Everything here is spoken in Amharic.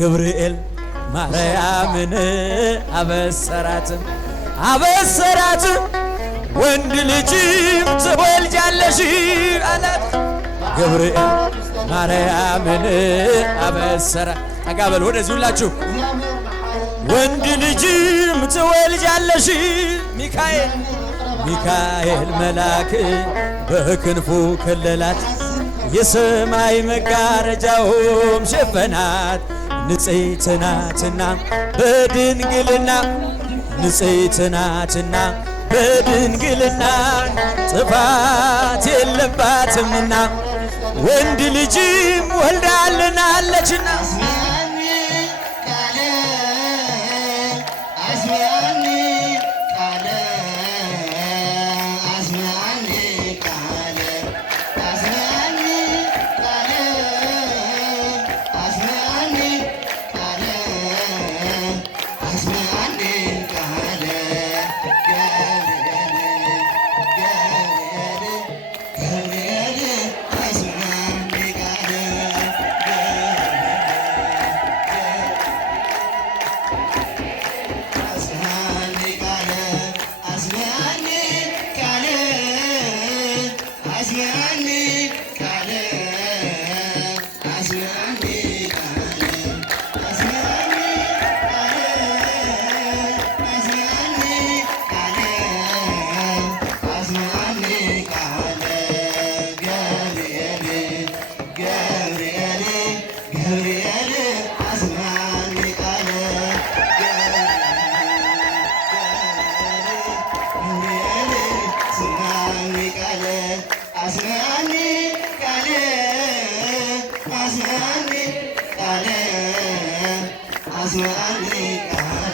ገብርኤል ማርያምን አበሰራት ወንድ ልጅም ትወልጃለሽ አላት። ገብርኤል ማርያምን አበሰራት። ተጋበል ወደዚህ ሁላችሁ። ወንድ ልጅም ትወልጃለሽ ሚካኤል መልአክ በክንፉ ከለላት። የሰማይ መጋረጃውም ሸፈናት። ንጽሕት ናትና በድንግልና ጥፋት የለባትምና ወንድ ልጅም ወልዳልናለችና Asmani